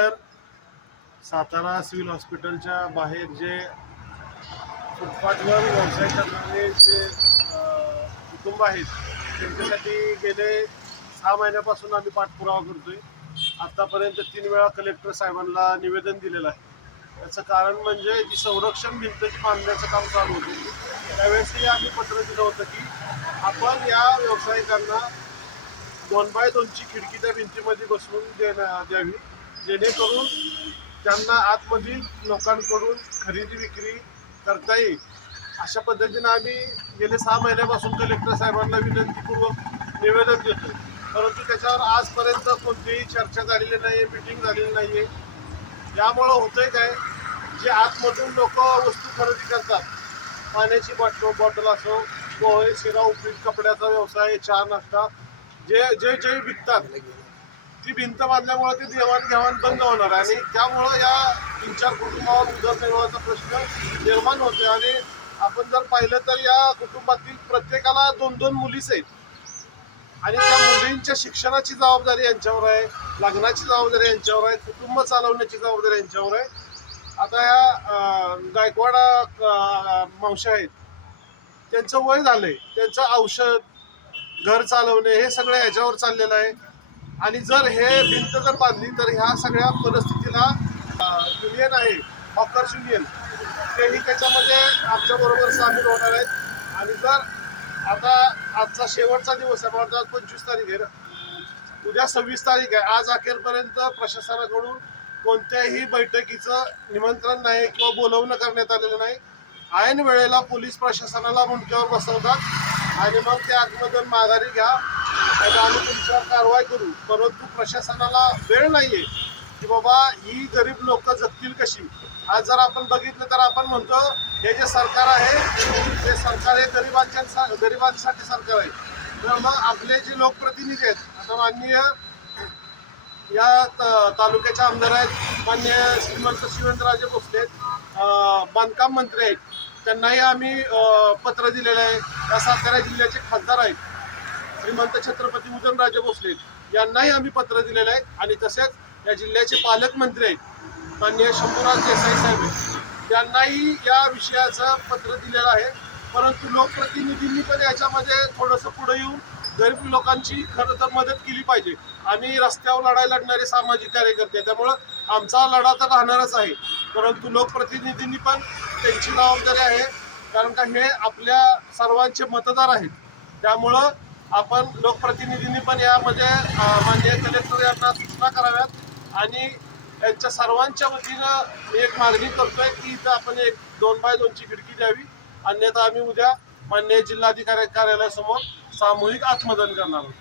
तर सातारा सिव्हिल हॉस्पिटलच्या बाहेर जे फुटपाथवर व्यवसाय करणारे जे कुटुंब आहेत त्यांच्यासाठी गेले 6 महिन्यापासून आम्ही पाठपुरावा करतोय. आतापर्यंत 3 वेळा कलेक्टर साहेबांना निवेदन दिलेलं आहे. याचं कारण म्हणजे जी संरक्षण भिंत बांधण्याचं काम चालू होतं त्यावेळेसही आम्ही पत्र दिलं होतं की आपण या व्यावसायिकांना 2x2ची खिडकी त्या भिंतीमध्ये बसवून द्यावी, जेणेकरून त्यांना आतमधील लोकांकडून खरेदी विक्री करता येईल. अशा पद्धतीनं आम्ही गेले 6 महिन्यापासून कलेक्टर साहेबांना विनंतीपूर्वक निवेदन देतो. परंतु त्याच्यावर आजपर्यंत कोणतीही चर्चा झालेली नाही आहे, मिटिंग झालेली नाही आहे. यामुळं होतंय काय, जे आतमधून लोक वस्तू खरेदी करतात, पाण्याची बॉटल असो, पोहे, शिरा, उपीट, कपड्याचा व्यवसाय, चहा, नाश्ता, जे जे जे विकतात ती भिंत बांधल्यामुळे ती देवाणघेवाण बंद होणार आणि त्यामुळं या 3-4 कुटुंबावर उदरनिर्वाहाचा प्रश्न निर्माण होते. आणि आपण जर पाहिलं तर या कुटुंबातील प्रत्येकाला 2-2 मुलीच आहेत आणि त्या मुलींच्या शिक्षणाची जबाबदारी यांच्यावर आहे, लग्नाची जबाबदारी यांच्यावर आहे, कुटुंब चालवण्याची जबाबदारी यांच्यावर आहे. आता या गायकवाड मावशी आहेत, त्यांचं वय झालंय, त्यांचं औषध, घर चालवणे हे सगळं ह्याच्यावर चाललेलं आहे. आणि जर हे भिंत जर बांधली तर ह्या सगळ्या परिस्थितीला युनियन आहे, हॉकर्स युनियन, तेही त्याच्यामध्ये आमच्याबरोबर सामील होणार आहेत. आणि जर आता आजचा शेवटचा दिवस आहे, मला आज 25 तारीख आहे ना, उद्या 26 तारीख आहे, आज अखेरपर्यंत प्रशासनाकडून कोणत्याही बैठकीचं निमंत्रण नाही किंवा बोलवणं करण्यात आलेलं नाही. ऐन वेळेला पोलीस प्रशासनाला मुंडक्यावर बसवतात आणि मग ते आतमधून माघारी घ्या, आम्ही तुमच्यावर कारवाई करू. परंतु प्रशासनाला वेळ नाहीये की बाबा ही गरीब लोक जगतील कशी. आज जर आपण बघितलं तर आपण म्हणतो हे जे सरकार आहे ते सरकार हे गरिबांसाठी सरकार आहे. तर मग आपले जे लोकप्रतिनिधी आहेत, आता माननीय या तालुक्याचे आमदार आहेत, माननीय श्रीमंत शिवेंद्रराजे भोसले बांधकाम मंत्री आहेत, त्यांनाही आम्ही पत्र दिलेलं आहे. या सातारा जिल्ह्याचे खासदार आहेत श्रीमंत छत्रपती उदयनराजे भोसले, यांनाही आम्ही पत्र दिलेलं आहे. आणि तसेच या जिल्ह्याचे पालकमंत्री आहेत माननीय शंभूराज देसाई साहेब, त्यांनाही या विषयाचं पत्र दिलेलं आहे. परंतु लोकप्रतिनिधींनी पण याच्यामध्ये थोडंसं पुढे येऊन गरीब लोकांची खरं तर मदत केली पाहिजे. आम्ही रस्त्यावर लढाई लढणारे सामाजिक कार्यकर्ते, त्यामुळं आमचा लढा तर राहणारच आहे. परंतु लोकप्रतिनिधींनी पण त्यांची जबाबदारी आहे, कारण का हे आपल्या सर्वांचे मतदार आहेत. त्यामुळं आपण लोकप्रतिनिधींनी पण यामध्ये माननीय कलेक्टर यांना सूचना कराव्यात. आणि यांच्या सर्वांच्या वतीनं मी एक मागणी करतोय की इथं आपण एक 2x2ची खिडकी द्यावी, अन्यथा आम्ही उद्या माननीय जिल्हाधिकारी कार्यालयासमोर सामूहिक आत्मदहन करणार आहोत.